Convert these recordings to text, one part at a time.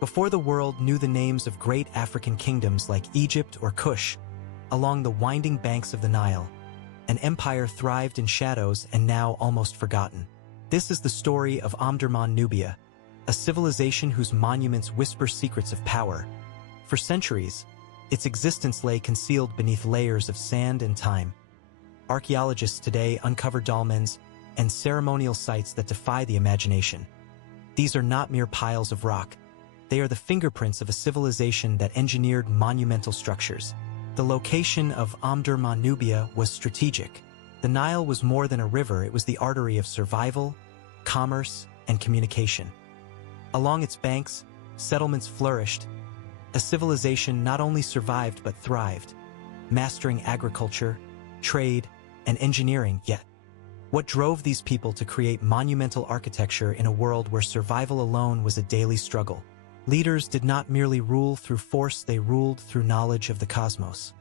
Before the world knew the names of great African kingdoms like Egypt or Kush, along the winding banks of the Nile, an empire thrived in shadows and now almost forgotten. This is the story of Omdurman Nubia, a civilization whose monuments whisper secrets of power. For centuries, its existence lay concealed beneath layers of sand and time. Archaeologists today uncover dolmens and ceremonial sites that defy the imagination. These are not mere piles of rock. They are the fingerprints of a civilization that engineered monumental structures. The location of Omdurman Nubia was strategic. The Nile was more than a river, it was the artery of survival, commerce, and communication. Along its banks, settlements flourished. A civilization not only survived but thrived, mastering agriculture, trade, and engineering. Yet, what drove these people to create monumental architecture in a world where survival alone was a daily struggle? Leaders did not merely rule through force, they ruled through knowledge of the cosmos.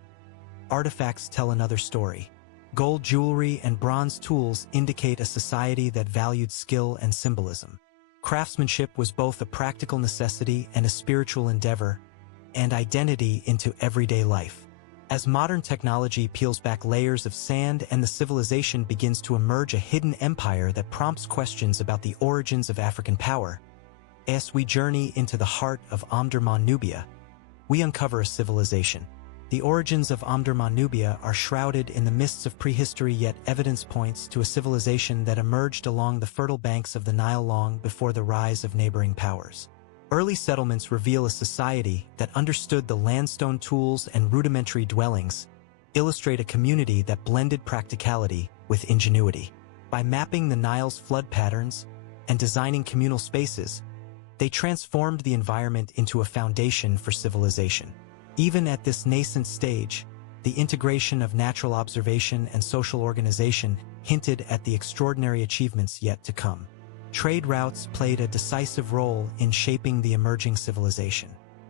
Artifacts tell another story. Gold jewelry and bronze tools indicate a society that valued skill and symbolism. Craftsmanship was both a practical necessity and a spiritual endeavor, and identity into everyday life. As modern technology peels back layers of sand and the civilization begins to emerge, a hidden empire that prompts questions about the origins of African power. As we journey into the heart of Omdurman Nubia, we uncover a civilization. The origins of Omdurman Nubia are shrouded in the mists of prehistory, yet evidence points to a civilization that emerged along the fertile banks of the Nile long before the rise of neighboring powers. Early settlements reveal a society that understood the landstone tools and rudimentary dwellings, illustrate a community that blended practicality with ingenuity. By mapping the Nile's flood patterns and designing communal spaces, they transformed the environment into a foundation for civilization. Even at this nascent stage, the integration of natural observation and social organization hinted at the extraordinary achievements yet to come. Trade routes played a decisive role in shaping the emerging civilization.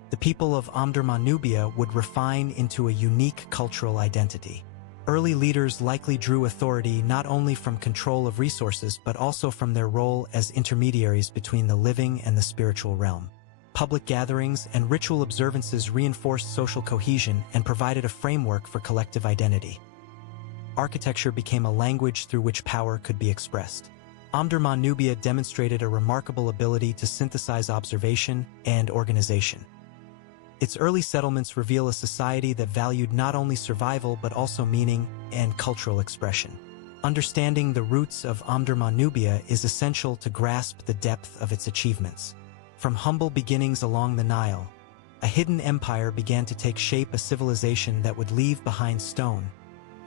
The people of Omdurman Nubia would refine into a unique cultural identity. Early leaders likely drew authority not only from control of resources but also from their role as intermediaries between the living and the spiritual realm. Public gatherings and ritual observances reinforced social cohesion and provided a framework for collective identity. Architecture became a language through which power could be expressed. Omdurman Nubia demonstrated a remarkable ability to synthesize observation and organization. Its early settlements reveal a society that valued not only survival but also meaning and cultural expression. Understanding the roots of Omdurman Nubia is essential to grasp the depth of its achievements. From humble beginnings along the Nile, a hidden empire began to take shape, a civilization that would leave behind stone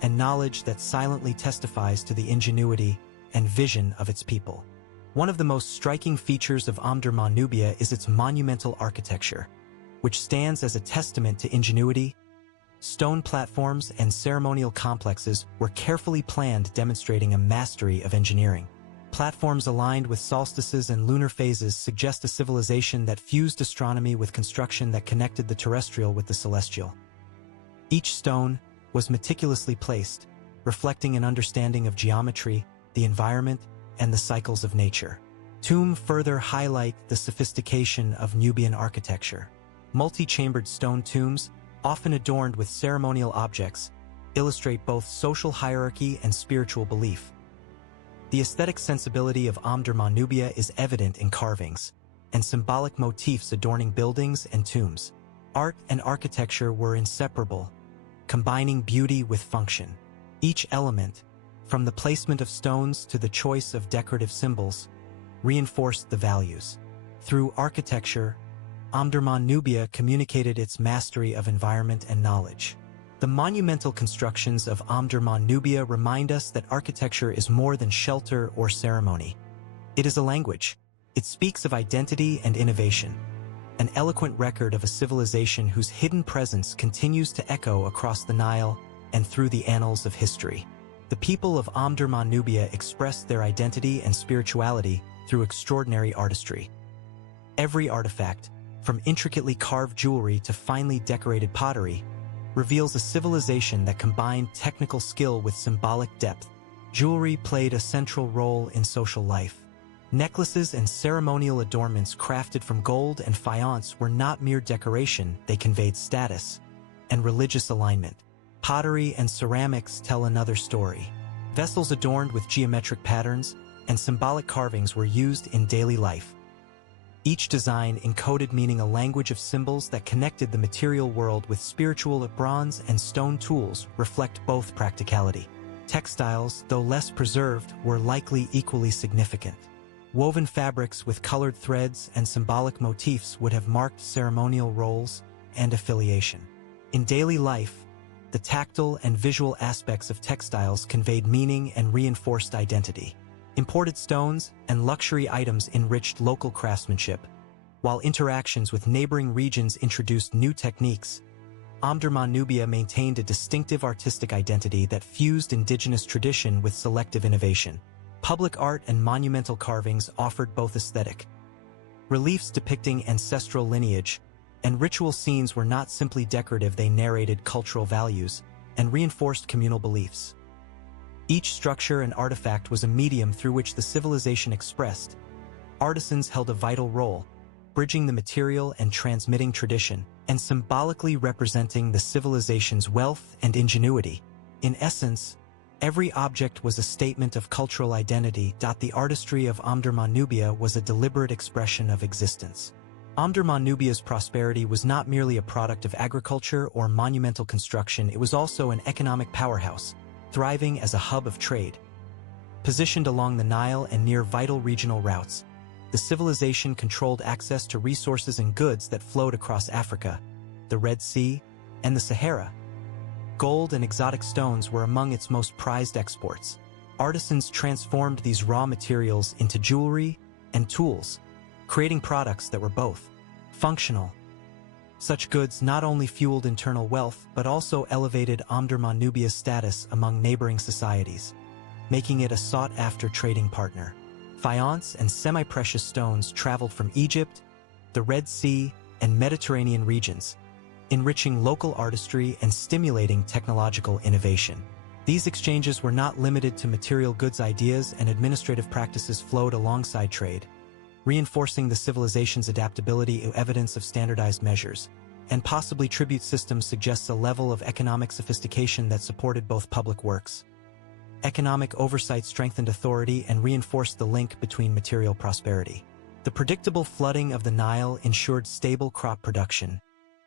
and knowledge that silently testifies to the ingenuity and vision of its people. One of the most striking features of Omdurman Nubia is its monumental architecture, which stands as a testament to ingenuity. Stone platforms and ceremonial complexes were carefully planned, demonstrating a mastery of engineering. Platforms aligned with solstices and lunar phases suggest a civilization that fused astronomy with construction that connected the terrestrial with the celestial. Each stone was meticulously placed, reflecting an understanding of geometry, the environment, and the cycles of nature. Tombs further highlight the sophistication of Nubian architecture. Multi-chambered stone tombs, often adorned with ceremonial objects, illustrate both social hierarchy and spiritual belief. The aesthetic sensibility of Omdurman Nubia is evident in carvings and symbolic motifs adorning buildings and tombs. Art and architecture were inseparable, combining beauty with function. Each element, from the placement of stones to the choice of decorative symbols, reinforced the values. Through architecture, Omdurman Nubia communicated its mastery of environment and knowledge. The monumental constructions of Omdurman Nubia remind us that architecture is more than shelter or ceremony. It is a language. It speaks of identity and innovation, an eloquent record of a civilization whose hidden presence continues to echo across the Nile and through the annals of history. The people of Omdurman Nubia expressed their identity and spirituality through extraordinary artistry. Every artifact, from intricately carved jewelry to finely decorated pottery, reveals a civilization that combined technical skill with symbolic depth. Jewelry played a central role in social life. Necklaces and ceremonial adornments crafted from gold and faience were not mere decoration, they conveyed status and religious alignment. Pottery and ceramics tell another story. Vessels adorned with geometric patterns and symbolic carvings were used in daily life. Each design encoded meaning, a language of symbols that connected the material world with spiritual. Bronze and stone tools reflect both practicality. Textiles, though less preserved, were likely equally significant. Woven fabrics with colored threads and symbolic motifs would have marked ceremonial roles and affiliation. In daily life, the tactile and visual aspects of textiles conveyed meaning and reinforced identity. Imported stones and luxury items enriched local craftsmanship, while interactions with neighboring regions introduced new techniques. Omdurman Nubia maintained a distinctive artistic identity that fused indigenous tradition with selective innovation. Public art and monumental carvings offered both aesthetic reliefs depicting ancestral lineage, and ritual scenes were not simply decorative, they narrated cultural values and reinforced communal beliefs. Each structure and artifact was a medium through which the civilization expressed. Artisans held a vital role, bridging the material and transmitting tradition, and symbolically representing the civilization's wealth and ingenuity. In essence, every object was a statement of cultural identity. The artistry of Omdurman Nubia was a deliberate expression of existence. Omdurman Nubia's prosperity was not merely a product of agriculture or monumental construction, it was also an economic powerhouse, thriving as a hub of trade. Positioned along the Nile and near vital regional routes, the civilization controlled access to resources and goods that flowed across Africa, the Red Sea, and the Sahara. Gold and exotic stones were among its most prized exports. Artisans transformed these raw materials into jewelry and tools, creating products that were both functional. Such goods not only fueled internal wealth but also elevated Omdurman Nubia's status among neighboring societies, making it a sought-after trading partner. Faience and semi-precious stones traveled from Egypt, the Red Sea, and Mediterranean regions, enriching local artistry and stimulating technological innovation. These exchanges were not limited to material goods. Ideas and administrative practices flowed alongside trade, reinforcing the civilization's adaptability. Evidence of standardized measures and possibly tribute systems suggests a level of economic sophistication that supported both public works. Economic oversight strengthened authority and reinforced the link between material prosperity. The predictable flooding of the Nile ensured stable crop production,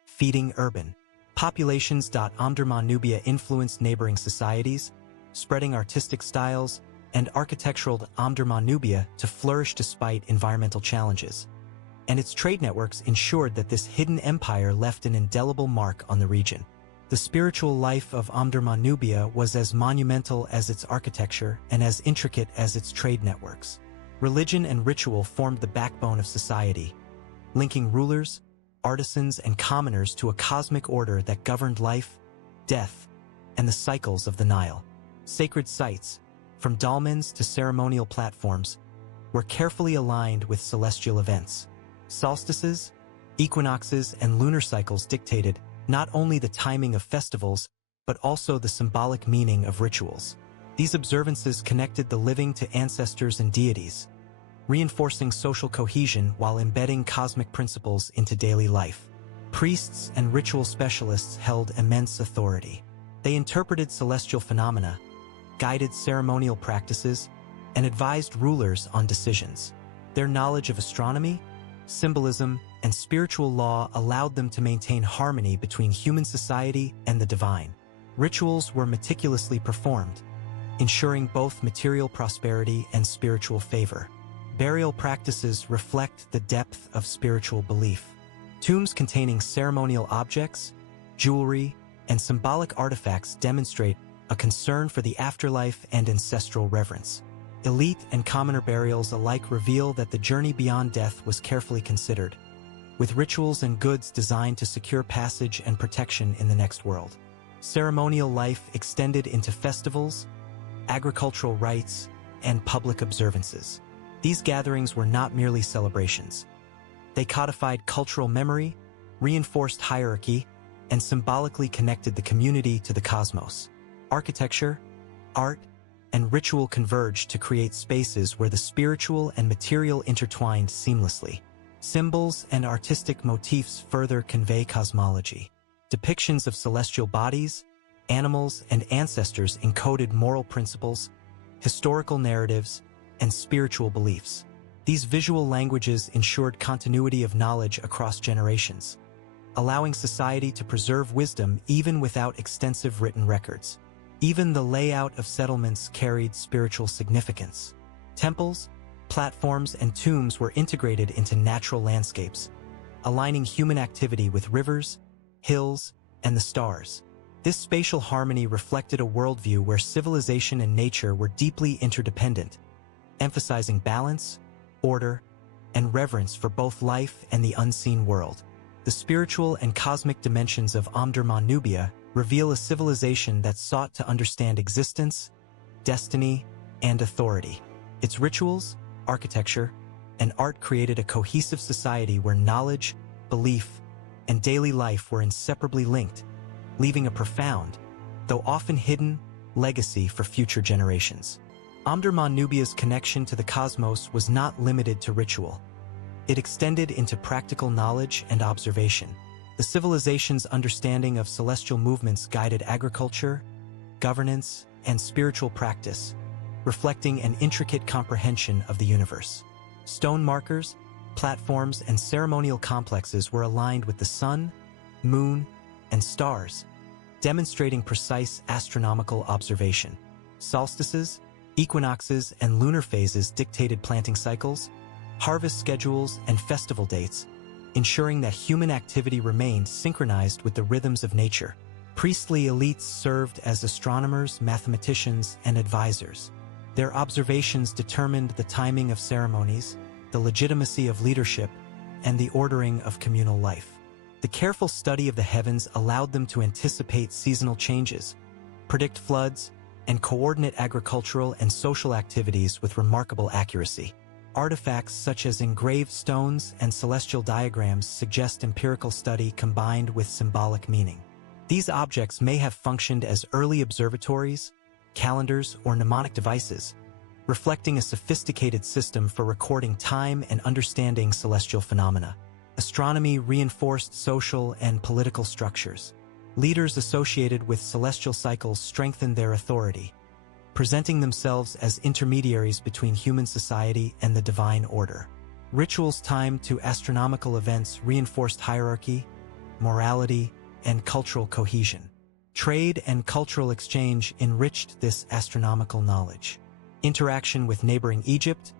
feeding urban populations. Omdurman Nubia influenced neighboring societies, spreading artistic styles and architectural. Omdurman Nubia to flourish despite environmental challenges, and its trade networks ensured that this hidden empire left an indelible mark on the region. The spiritual life of Omdurman Nubia was as monumental as its architecture and as intricate as its trade networks. Religion and ritual formed the backbone of society, linking rulers, artisans, and commoners to a cosmic order that governed life, death, and the cycles of the Nile. Sacred sites, from dolmens to ceremonial platforms, were carefully aligned with celestial events. Solstices, equinoxes, and lunar cycles dictated not only the timing of festivals, but also the symbolic meaning of rituals. These observances connected the living to ancestors and deities, reinforcing social cohesion while embedding cosmic principles into daily life. Priests and ritual specialists held immense authority. They interpreted celestial phenomena, guided ceremonial practices, and advised rulers on decisions. Their knowledge of astronomy, symbolism, and spiritual law allowed them to maintain harmony between human society and the divine. Rituals were meticulously performed, ensuring both material prosperity and spiritual favor. Burial practices reflect the depth of spiritual belief. Tombs containing ceremonial objects, jewelry, and symbolic artifacts demonstrate a concern for the afterlife and ancestral reverence. Elite and commoner burials alike reveal that the journey beyond death was carefully considered, with rituals and goods designed to secure passage and protection in the next world. Ceremonial life extended into festivals, agricultural rites, and public observances. These gatherings were not merely celebrations. They codified cultural memory, reinforced hierarchy, and symbolically connected the community to the cosmos. Architecture, art, and ritual converged to create spaces where the spiritual and material intertwined seamlessly. Symbols and artistic motifs further convey cosmology. Depictions of celestial bodies, animals, and ancestors encoded moral principles, historical narratives, and spiritual beliefs. These visual languages ensured continuity of knowledge across generations, allowing society to preserve wisdom even without extensive written records. Even the layout of settlements carried spiritual significance. Temples, platforms, and tombs were integrated into natural landscapes, aligning human activity with rivers, hills, and the stars. This spatial harmony reflected a worldview where civilization and nature were deeply interdependent, emphasizing balance, order, and reverence for both life and the unseen world. The spiritual and cosmic dimensions of Omdurman Nubia reveal a civilization that sought to understand existence, destiny, and authority. Its rituals, architecture, and art created a cohesive society where knowledge, belief, and daily life were inseparably linked, leaving a profound, though often hidden, legacy for future generations. Omdurman Nubia's connection to the cosmos was not limited to ritual. It extended into practical knowledge and observation. The civilization's understanding of celestial movements guided agriculture, governance, and spiritual practice, reflecting an intricate comprehension of the universe. Stone markers, platforms, and ceremonial complexes were aligned with the sun, moon, and stars, demonstrating precise astronomical observation. Solstices, equinoxes, and lunar phases dictated planting cycles, harvest schedules, and festival dates, ensuring that human activity remained synchronized with the rhythms of nature. Priestly elites served as astronomers, mathematicians, and advisors. Their observations determined the timing of ceremonies, the legitimacy of leadership, and the ordering of communal life. The careful study of the heavens allowed them to anticipate seasonal changes, predict floods, and coordinate agricultural and social activities with remarkable accuracy. Artifacts such as engraved stones and celestial diagrams suggest empirical study combined with symbolic meaning. These objects may have functioned as early observatories, calendars, or mnemonic devices, reflecting a sophisticated system for recording time and understanding celestial phenomena. Astronomy reinforced social and political structures. Leaders associated with celestial cycles strengthened their authority, presenting themselves as intermediaries between human society and the divine order. Rituals timed to astronomical events reinforced hierarchy, morality, and cultural cohesion. Trade and cultural exchange enriched this astronomical knowledge. Interaction with neighboring Egypt,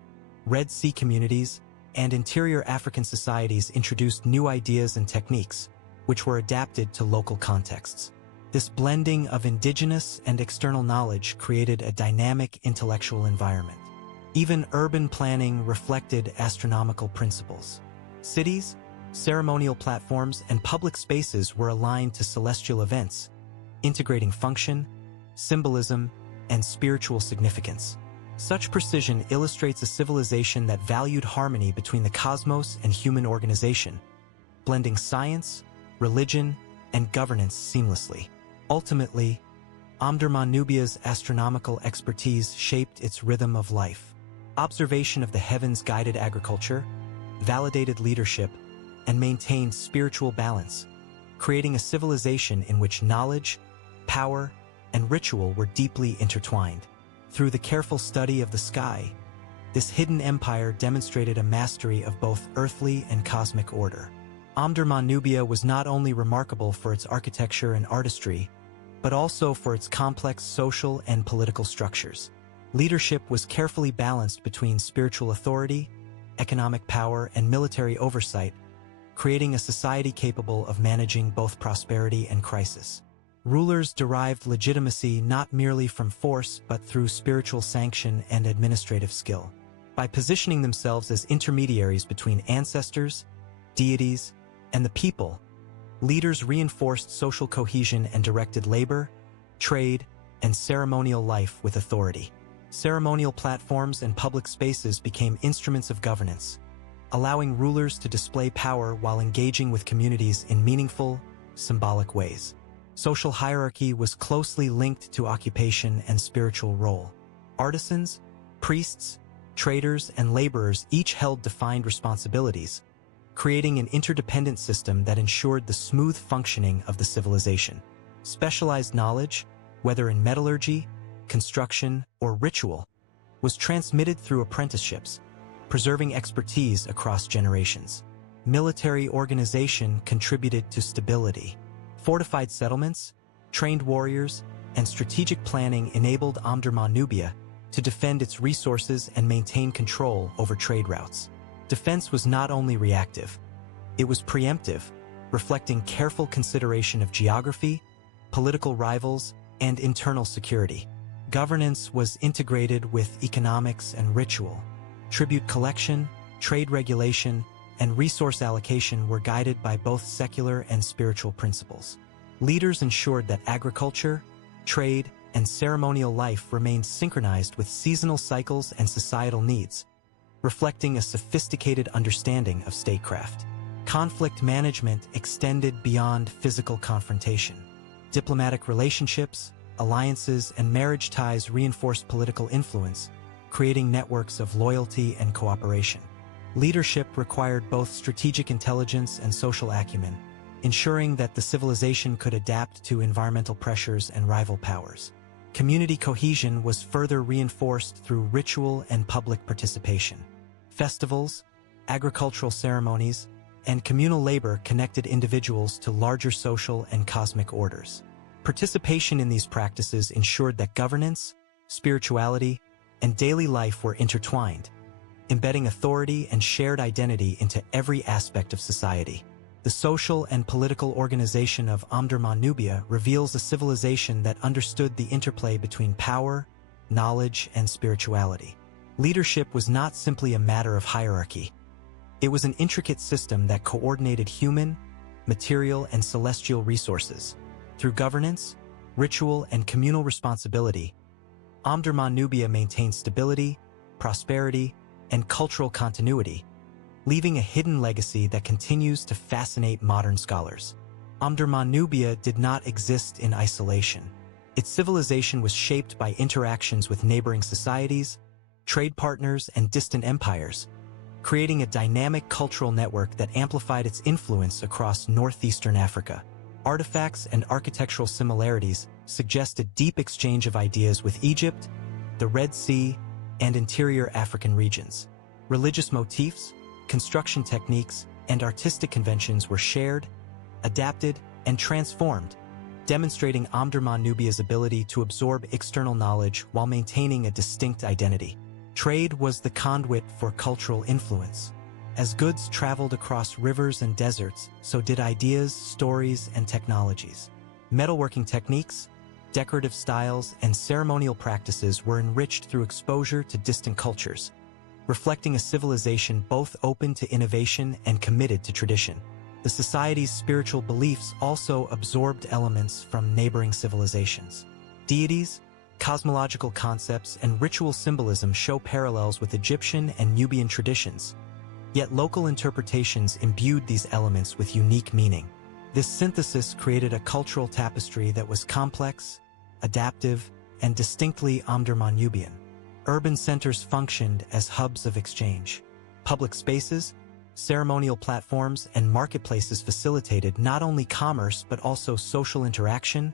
Red Sea communities, and interior African societies introduced new ideas and techniques, which were adapted to local contexts. This blending of indigenous and external knowledge created a dynamic intellectual environment. Even urban planning reflected astronomical principles. Cities, ceremonial platforms, and public spaces were aligned to celestial events, integrating function, symbolism, and spiritual significance. Such precision illustrates a civilization that valued harmony between the cosmos and human organization, blending science, religion, and governance seamlessly. Ultimately, Omdurman Nubia's astronomical expertise shaped its rhythm of life. Observation of the heavens guided agriculture, validated leadership, and maintained spiritual balance, creating a civilization in which knowledge, power, and ritual were deeply intertwined. Through the careful study of the sky, this hidden empire demonstrated a mastery of both earthly and cosmic order. Omdurman Nubia was not only remarkable for its architecture and artistry, but also for its complex social and political structures. Leadership was carefully balanced between spiritual authority, economic power, and military oversight, creating a society capable of managing both prosperity and crisis. Rulers derived legitimacy not merely from force but through spiritual sanction and administrative skill. By positioning themselves as intermediaries between ancestors, deities, and the people, leaders reinforced social cohesion and directed labor, trade, and ceremonial life with authority. Ceremonial platforms and public spaces became instruments of governance, allowing rulers to display power while engaging with communities in meaningful, symbolic ways. Social hierarchy was closely linked to occupation and spiritual role. Artisans, priests, traders, and laborers each held defined responsibilities, creating an interdependent system that ensured the smooth functioning of the civilization. Specialized knowledge, whether in metallurgy, construction, or ritual, was transmitted through apprenticeships, preserving expertise across generations. Military organization contributed to stability. Fortified settlements, trained warriors, and strategic planning enabled Omdurman Nubia to defend its resources and maintain control over trade routes. Defense was not only reactive, it was preemptive, reflecting careful consideration of geography, political rivals, and internal security. Governance was integrated with economics and ritual. Tribute collection, trade regulation, and resource allocation were guided by both secular and spiritual principles. Leaders ensured that agriculture, trade, and ceremonial life remained synchronized with seasonal cycles and societal needs, reflecting a sophisticated understanding of statecraft. Conflict management extended beyond physical confrontation. Diplomatic relationships, alliances, and marriage ties reinforced political influence, creating networks of loyalty and cooperation. Leadership required both strategic intelligence and social acumen, ensuring that the civilization could adapt to environmental pressures and rival powers. Community cohesion was further reinforced through ritual and public participation. Festivals, agricultural ceremonies, and communal labor connected individuals to larger social and cosmic orders. Participation in these practices ensured that governance, spirituality, and daily life were intertwined, embedding authority and shared identity into every aspect of society. The social and political organization of Omdurman Nubia reveals a civilization that understood the interplay between power, knowledge, and spirituality. Leadership was not simply a matter of hierarchy. It was an intricate system that coordinated human, material, and celestial resources. Through governance, ritual, and communal responsibility, Omdurman Nubia maintained stability, prosperity, and cultural continuity, leaving a hidden legacy that continues to fascinate modern scholars. Omdurman Nubia did not exist in isolation. Its civilization was shaped by interactions with neighboring societies, trade partners, and distant empires, creating a dynamic cultural network that amplified its influence across northeastern Africa. Artifacts and architectural similarities suggest a deep exchange of ideas with Egypt, the Red Sea, and interior African regions. Religious motifs, construction techniques, and artistic conventions were shared, adapted, and transformed, demonstrating Omdurman Nubia's ability to absorb external knowledge while maintaining a distinct identity. Trade was the conduit for cultural influence. As goods traveled across rivers and deserts, so did ideas, stories, and technologies. Metalworking techniques, decorative styles, and ceremonial practices were enriched through exposure to distant cultures, reflecting a civilization both open to innovation and committed to tradition. The society's spiritual beliefs also absorbed elements from neighboring civilizations. Deities, cosmological concepts, and ritual symbolism show parallels with Egyptian and Nubian traditions, yet local interpretations imbued these elements with unique meaning. This synthesis created a cultural tapestry that was complex, adaptive, and distinctly Omdurman Nubian. Urban centers functioned as hubs of exchange. Public spaces, ceremonial platforms, and marketplaces facilitated not only commerce but also social interaction,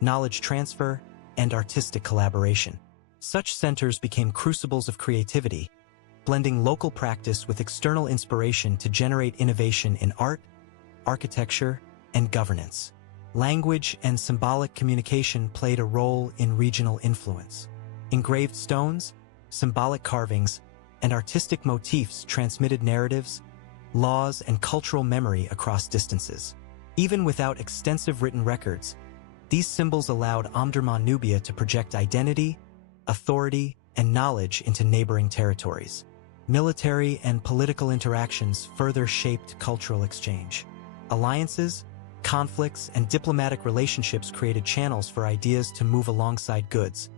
knowledge transfer, and artistic collaboration. Such centers became crucibles of creativity, blending local practice with external inspiration to generate innovation in art, architecture, and governance. Language and symbolic communication played a role in regional influence. Engraved stones, symbolic carvings, and artistic motifs transmitted narratives, laws, and cultural memory across distances. Even without extensive written records, these symbols allowed Omdurman Nubia to project identity, authority, and knowledge into neighboring territories. Military and political interactions further shaped cultural exchange. Alliances, conflicts, and diplomatic relationships created channels for ideas to move alongside goods,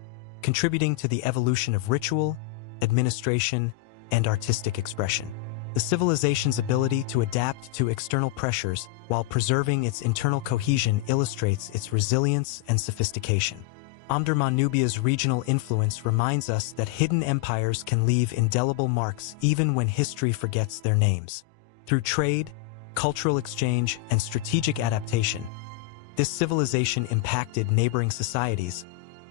contributing to the evolution of ritual, administration, and artistic expression. The civilization's ability to adapt to external pressures while preserving its internal cohesion illustrates its resilience and sophistication. Omdurman Nubia's regional influence reminds us that hidden empires can leave indelible marks even when history forgets their names. Through trade, cultural exchange, and strategic adaptation, this civilization impacted neighboring societies,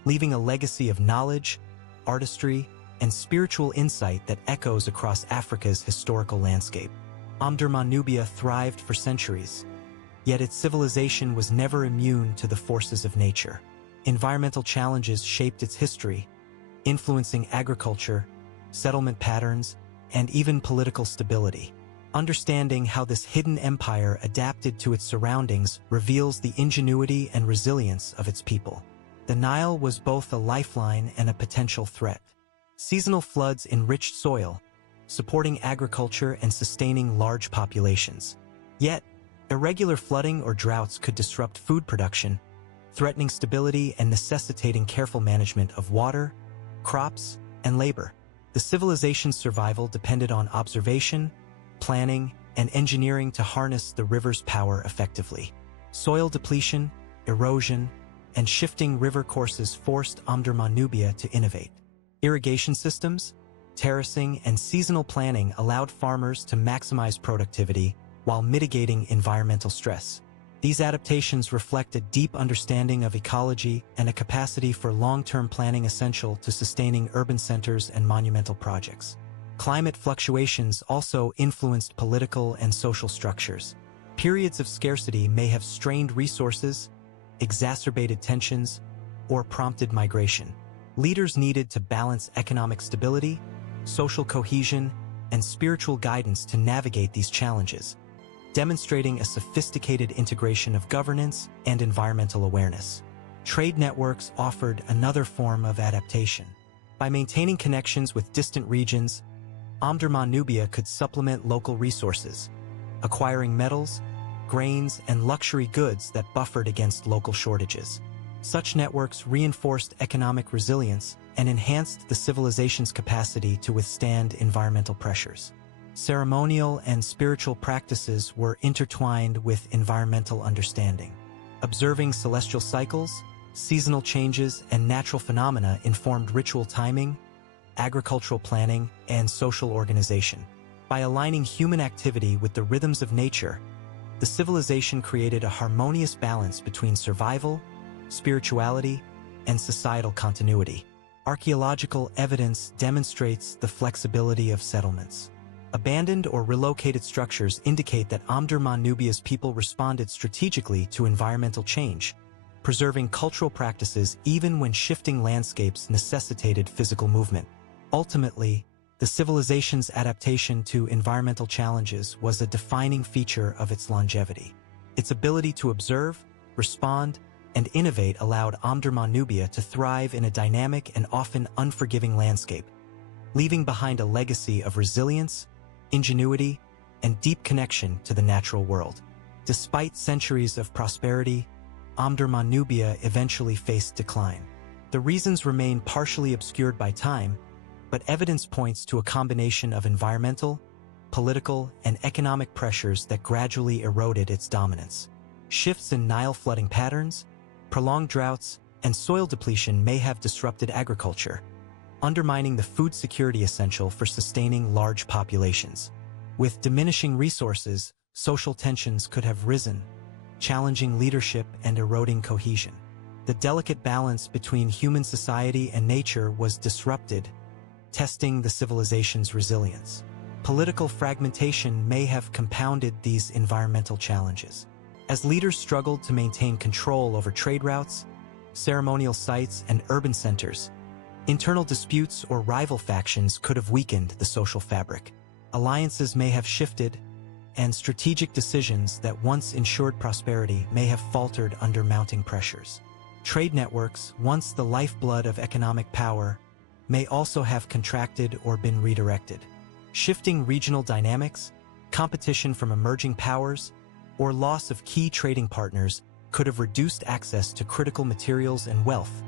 leaving a legacy of knowledge, artistry, and spiritual insight that echoes across Africa's historical landscape. Omdurman Nubia thrived for centuries, yet its civilization was never immune to the forces of nature. Environmental challenges shaped its history, influencing agriculture, settlement patterns, and even political stability. Understanding how this hidden empire adapted to its surroundings reveals the ingenuity and resilience of its people. The Nile was both a lifeline and a potential threat. Seasonal floods enriched soil, supporting agriculture and sustaining large populations. Yet, irregular flooding or droughts could disrupt food production, threatening stability and necessitating careful management of water, crops, and labor. The civilization's survival depended on observation, planning, and engineering to harness the river's power effectively. Soil depletion, erosion, and shifting river courses forced Omdurman Nubia to innovate. Irrigation systems, terracing, and seasonal planning allowed farmers to maximize productivity while mitigating environmental stress. These adaptations reflect a deep understanding of ecology and a capacity for long-term planning essential to sustaining urban centers and monumental projects. Climate fluctuations also influenced political and social structures. Periods of scarcity may have strained resources, exacerbated tensions, or prompted migration. Leaders needed to balance economic stability, social cohesion, and spiritual guidance to navigate these challenges, demonstrating a sophisticated integration of governance and environmental awareness. Trade networks offered another form of adaptation. By maintaining connections with distant regions, Omdurman Nubia could supplement local resources, acquiring metals, grains, and luxury goods that buffered against local shortages. Such networks reinforced economic resilience and enhanced the civilization's capacity to withstand environmental pressures. Ceremonial and spiritual practices were intertwined with environmental understanding. Observing celestial cycles, seasonal changes, and natural phenomena informed ritual timing, agricultural planning, and social organization. By aligning human activity with the rhythms of nature, the civilization created a harmonious balance between survival, spirituality, and societal continuity. Archaeological evidence demonstrates the flexibility of settlements. Abandoned or relocated structures indicate that Omdurman Nubia's people responded strategically to environmental change, preserving cultural practices even when shifting landscapes necessitated physical movement. Ultimately, the civilization's adaptation to environmental challenges was a defining feature of its longevity. Its ability to observe, respond, and innovate allowed Omdurman Nubia to thrive in a dynamic and often unforgiving landscape, leaving behind a legacy of resilience, ingenuity, and deep connection to the natural world. Despite centuries of prosperity, Omdurman Nubia eventually faced decline. The reasons remain partially obscured by time, but evidence points to a combination of environmental, political, and economic pressures that gradually eroded its dominance. Shifts in Nile flooding patterns, prolonged droughts, and soil depletion may have disrupted agriculture, undermining the food security essential for sustaining large populations. With diminishing resources, social tensions could have risen, challenging leadership and eroding cohesion. The delicate balance between human society and nature was disrupted, testing the civilization's resilience. Political fragmentation may have compounded these environmental challenges. As leaders struggled to maintain control over trade routes, ceremonial sites, and urban centers, internal disputes or rival factions could have weakened the social fabric. Alliances may have shifted, and strategic decisions that once ensured prosperity may have faltered under mounting pressures. Trade networks, once the lifeblood of economic power, may also have contracted or been redirected. Shifting regional dynamics, competition from emerging powers, or loss of key trading partners could have reduced access to critical materials and wealth,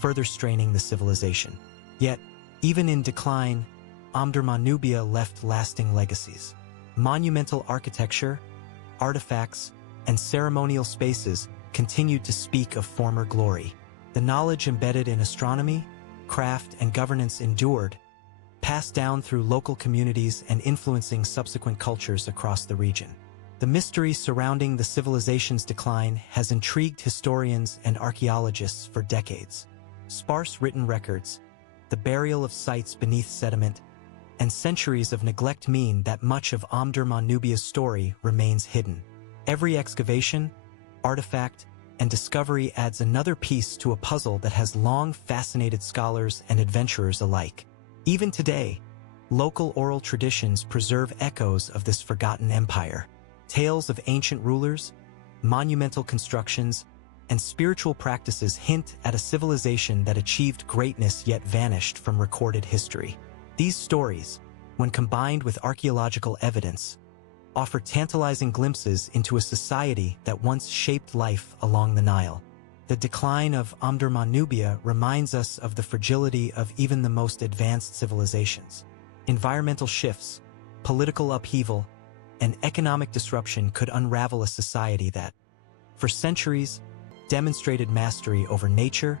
further straining the civilization. Yet, even in decline, Omdurman Nubia left lasting legacies. Monumental architecture, artifacts, and ceremonial spaces continued to speak of former glory. The knowledge embedded in astronomy, craft, and governance endured, passed down through local communities and influencing subsequent cultures across the region. The mystery surrounding the civilization's decline has intrigued historians and archaeologists for decades. Sparse written records, the burial of sites beneath sediment, and centuries of neglect mean that much of Omdurman Nubia's story remains hidden. Every excavation, artifact, and discovery adds another piece to a puzzle that has long fascinated scholars and adventurers alike. Even today, local oral traditions preserve echoes of this forgotten empire. Tales of ancient rulers, monumental constructions, and spiritual practices hint at a civilization that achieved greatness yet vanished from recorded history. These stories, when combined with archaeological evidence, offer tantalizing glimpses into a society that once shaped life along the Nile. The decline of Omdurman Nubia reminds us of the fragility of even the most advanced civilizations. Environmental shifts, political upheaval, and economic disruption could unravel a society that, for centuries, demonstrated mastery over nature,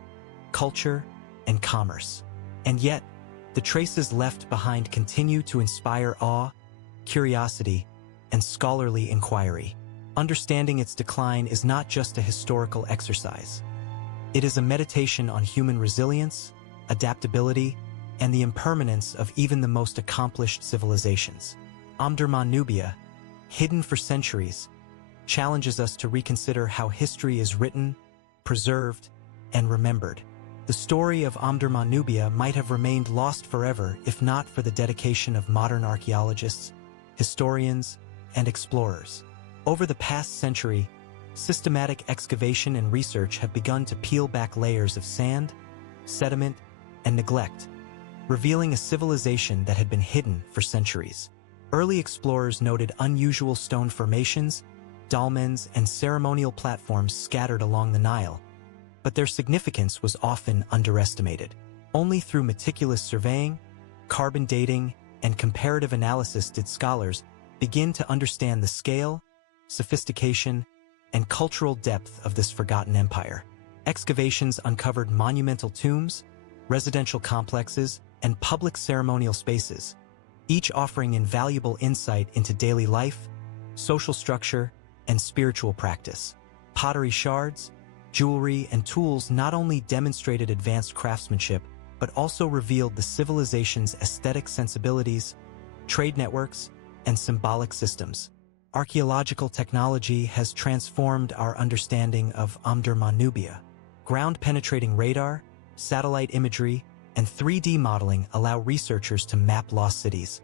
culture, and commerce. And yet, the traces left behind continue to inspire awe, curiosity, and scholarly inquiry. Understanding its decline is not just a historical exercise. It is a meditation on human resilience, adaptability, and the impermanence of even the most accomplished civilizations. Omdurman Nubia, hidden for centuries, challenges us to reconsider how history is written, preserved, and remembered. The story of Omdurman Nubia might have remained lost forever if not for the dedication of modern archaeologists, historians, and explorers. Over the past century, systematic excavation and research have begun to peel back layers of sand, sediment, and neglect, revealing a civilization that had been hidden for centuries. Early explorers noted unusual stone formations, dolmens, and ceremonial platforms scattered along the Nile, but their significance was often underestimated. Only through meticulous surveying, carbon dating, and comparative analysis did scholars begin to understand the scale, sophistication, and cultural depth of this forgotten empire. Excavations uncovered monumental tombs, residential complexes, and public ceremonial spaces, each offering invaluable insight into daily life, social structure, and spiritual practice. Pottery shards, jewelry, and tools not only demonstrated advanced craftsmanship, but also revealed the civilization's aesthetic sensibilities, trade networks, and symbolic systems. Archaeological technology has transformed our understanding of Omdurman Nubia. Ground-penetrating radar, satellite imagery, and 3D modeling allow researchers to map lost cities,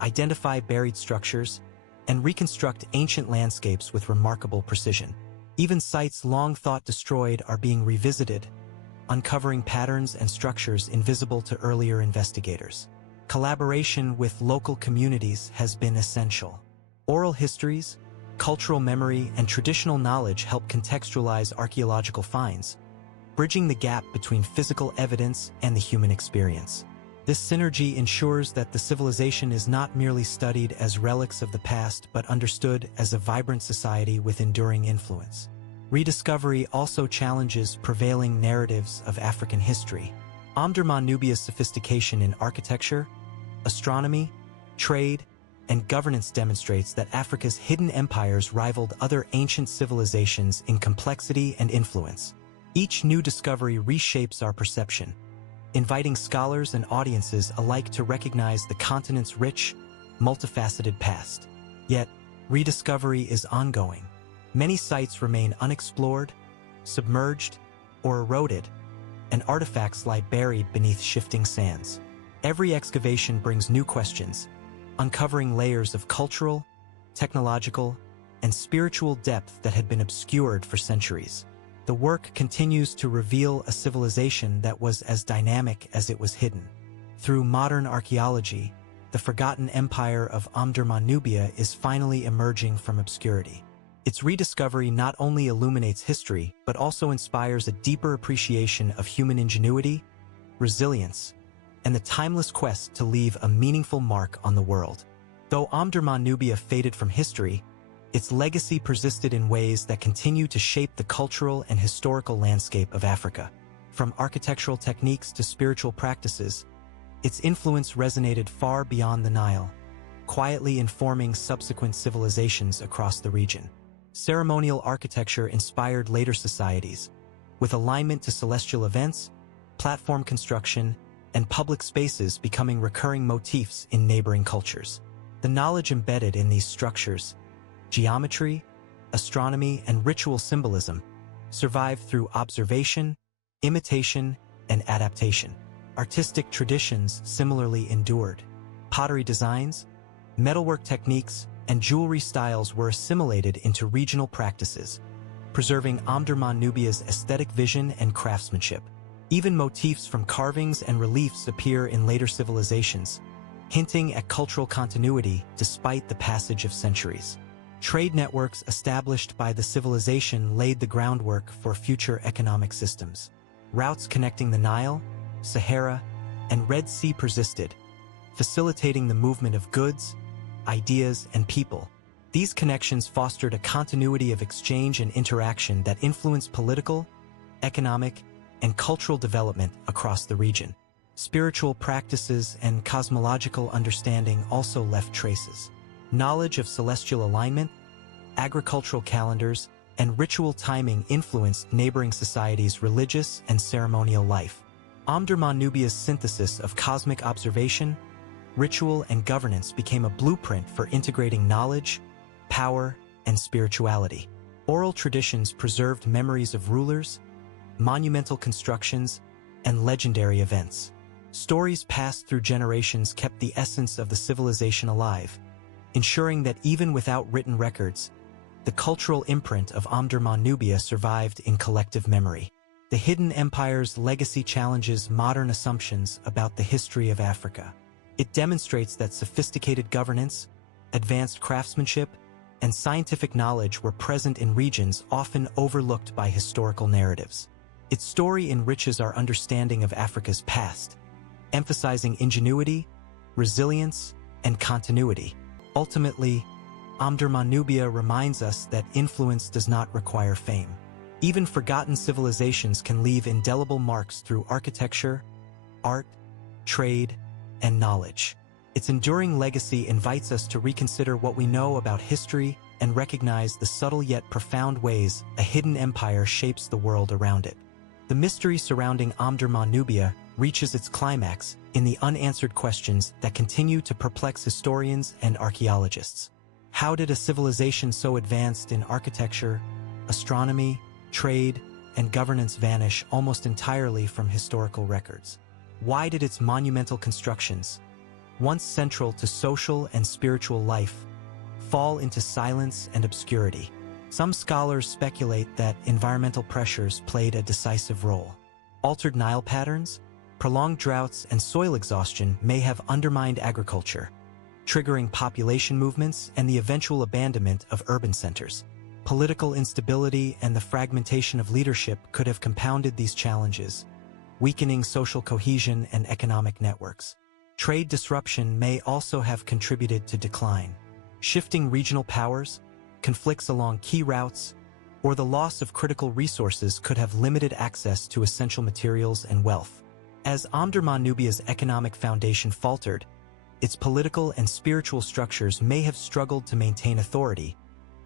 identify buried structures, and reconstruct ancient landscapes with remarkable precision. Even sites long thought destroyed are being revisited, uncovering patterns and structures invisible to earlier investigators. Collaboration with local communities has been essential. Oral histories, cultural memory, and traditional knowledge help contextualize archaeological finds, bridging the gap between physical evidence and the human experience. This synergy ensures that the civilization is not merely studied as relics of the past but understood as a vibrant society with enduring influence. Rediscovery also challenges prevailing narratives of African history. Omdurman Nubia's sophistication in architecture, astronomy, trade, and governance demonstrates that Africa's hidden empires rivaled other ancient civilizations in complexity and influence. Each new discovery reshapes our perception, inviting scholars and audiences alike to recognize the continent's rich, multifaceted past. Yet, rediscovery is ongoing. Many sites remain unexplored, submerged, or eroded, and artifacts lie buried beneath shifting sands. Every excavation brings new questions, uncovering layers of cultural, technological, and spiritual depth that had been obscured for centuries. The work continues to reveal a civilization that was as dynamic as it was hidden. Through modern archaeology, the forgotten empire of Omdurman Nubia is finally emerging from obscurity. Its rediscovery not only illuminates history, but also inspires a deeper appreciation of human ingenuity, resilience, and the timeless quest to leave a meaningful mark on the world. Though Omdurman Nubia faded from history, its legacy persisted in ways that continue to shape the cultural and historical landscape of Africa. From architectural techniques to spiritual practices, its influence resonated far beyond the Nile, quietly informing subsequent civilizations across the region. Ceremonial architecture inspired later societies, with alignment to celestial events, platform construction, and public spaces becoming recurring motifs in neighboring cultures. The knowledge embedded in these structures, geometry, astronomy, and ritual symbolism, survived through observation, imitation, and adaptation. Artistic traditions similarly endured. Pottery designs, metalwork techniques, and jewelry styles were assimilated into regional practices, preserving Omdurman Nubia's aesthetic vision and craftsmanship. Even motifs from carvings and reliefs appear in later civilizations, hinting at cultural continuity despite the passage of centuries. Trade networks established by the civilization laid the groundwork for future economic systems. Routes connecting the Nile, Sahara, and Red Sea persisted, facilitating the movement of goods, ideas, and people. These connections fostered a continuity of exchange and interaction that influenced political, economic, and cultural development across the region. Spiritual practices and cosmological understanding also left traces. Knowledge of celestial alignment, agricultural calendars, and ritual timing influenced neighboring societies' religious and ceremonial life. Omdurman Nubia's synthesis of cosmic observation, ritual, and governance became a blueprint for integrating knowledge, power, and spirituality. Oral traditions preserved memories of rulers, monumental constructions, and legendary events. Stories passed through generations kept the essence of the civilization alive, ensuring that even without written records, the cultural imprint of Omdurman Nubia survived in collective memory. The Hidden Empire's legacy challenges modern assumptions about the history of Africa. It demonstrates that sophisticated governance, advanced craftsmanship, and scientific knowledge were present in regions often overlooked by historical narratives. Its story enriches our understanding of Africa's past, emphasizing ingenuity, resilience, and continuity. Ultimately, Omdurman Nubia reminds us that influence does not require fame. Even forgotten civilizations can leave indelible marks through architecture, art, trade, and knowledge. Its enduring legacy invites us to reconsider what we know about history and recognize the subtle yet profound ways a hidden empire shapes the world around it. The mystery surrounding Omdurman Nubia reaches its climax in the unanswered questions that continue to perplex historians and archaeologists. How did a civilization so advanced in architecture, astronomy, trade, and governance vanish almost entirely from historical records? Why did its monumental constructions, once central to social and spiritual life, fall into silence and obscurity? Some scholars speculate that environmental pressures played a decisive role. Altered Nile patterns, prolonged droughts, and soil exhaustion may have undermined agriculture, triggering population movements and the eventual abandonment of urban centers. Political instability and the fragmentation of leadership could have compounded these challenges, weakening social cohesion and economic networks. Trade disruption may also have contributed to decline. Shifting regional powers, conflicts along key routes, or the loss of critical resources could have limited access to essential materials and wealth. As Omdurman Nubia's economic foundation faltered, its political and spiritual structures may have struggled to maintain authority,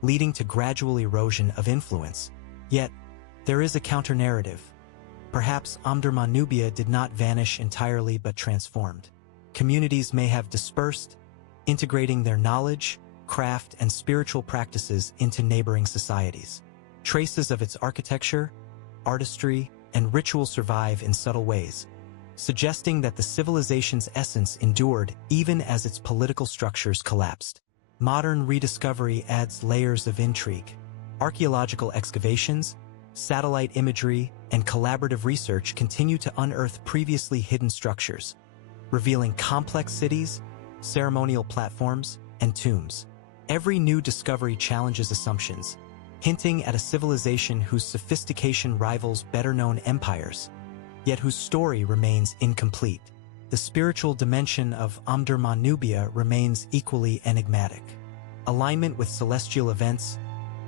leading to gradual erosion of influence. Yet, there is a counter-narrative. Perhaps Omdurman Nubia did not vanish entirely but transformed. Communities may have dispersed, integrating their knowledge, craft, and spiritual practices into neighboring societies. Traces of its architecture, artistry, and ritual survive in subtle ways, suggesting that the civilization's essence endured even as its political structures collapsed. Modern rediscovery adds layers of intrigue. Archaeological excavations, satellite imagery, and collaborative research continue to unearth previously hidden structures, revealing complex cities, ceremonial platforms, and tombs. Every new discovery challenges assumptions, hinting at a civilization whose sophistication rivals better-known empires, yet whose story remains incomplete. The spiritual dimension of Omdurman Nubia remains equally enigmatic. Alignment with celestial events,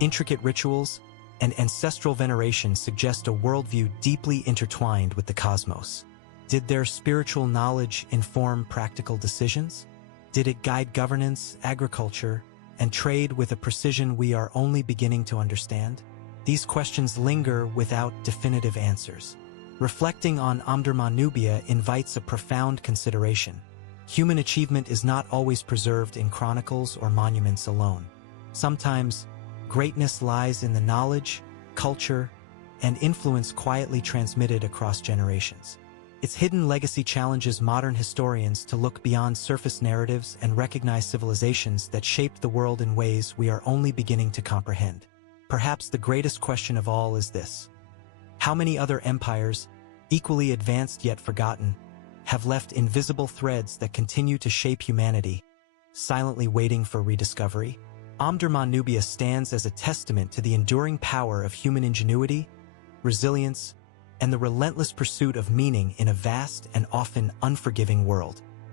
intricate rituals, and ancestral veneration suggest a worldview deeply intertwined with the cosmos. Did their spiritual knowledge inform practical decisions? Did it guide governance, agriculture, and trade with a precision we are only beginning to understand? These questions linger without definitive answers. Reflecting on Omdurman Nubia invites a profound consideration. Human achievement is not always preserved in chronicles or monuments alone. Sometimes, greatness lies in the knowledge, culture, and influence quietly transmitted across generations. Its hidden legacy challenges modern historians to look beyond surface narratives and recognize civilizations that shaped the world in ways we are only beginning to comprehend. Perhaps the greatest question of all is this: how many other empires, equally advanced yet forgotten, have left invisible threads that continue to shape humanity, silently waiting for rediscovery? Omdurman Nubia stands as a testament to the enduring power of human ingenuity, resilience, and the relentless pursuit of meaning in a vast and often unforgiving world.